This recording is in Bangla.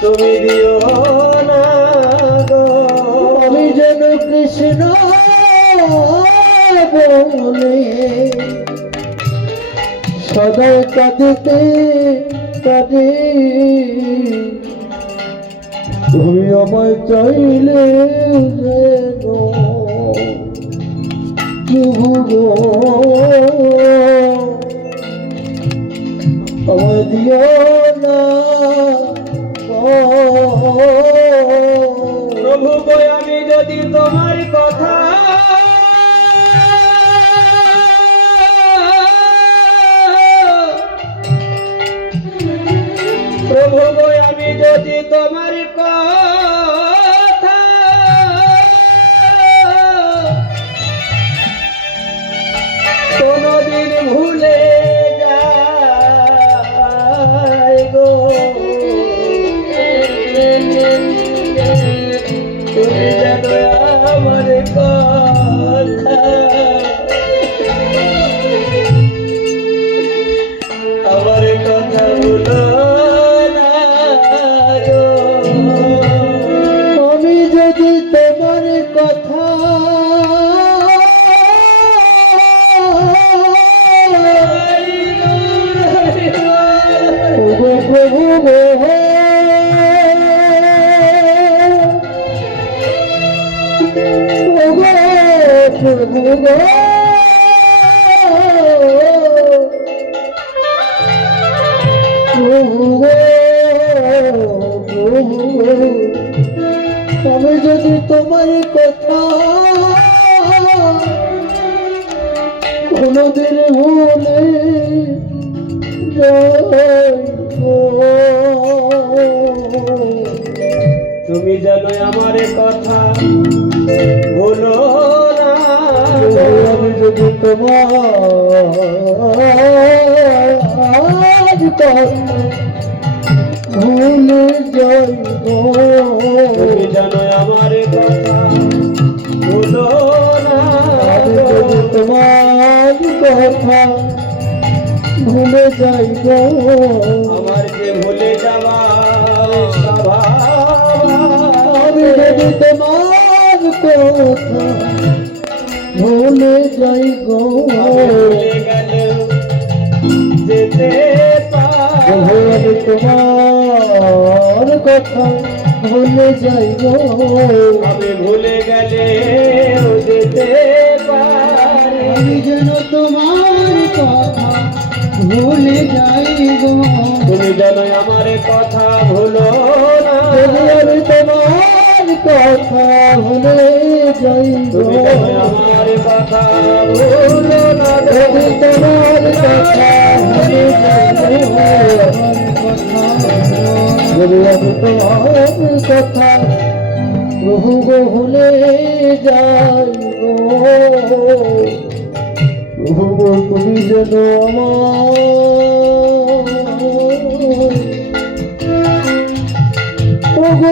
তুমি দিও না আমি যেন কৃষ্ণ বলে সদাই কাঁদিতে কাঁদে। তুমি আমায় চাইলে আমায় দিও না প্রভু আমি যদি তোমার কথা প্রভু আমি যদি তোমার কথা আমি যদি তোমার কথা কোনদিন গো। তুমি জানো আমার কথা ভুলো যদি তোমার ভুলে যাই গো। তুমি জানো আমার কথা যে ভুলে যাওয়ার স্বভাব যদি তোমার কথা ভুলে যাই গো। আমি ভুলে গেলেও যেতে আমি তোমার কথা ভুলে যাই গো। আমি ভুলে গেলে যেতে আমি যেন তোমার কথা ভুলে যাই গো। তুমি জানো আমার কথা ভুলো না। আমি তোমার আমি তোমার কথা। প্রভু গো ভুলে যাই প্রভু গো তুমি যেন আমার। প্রভু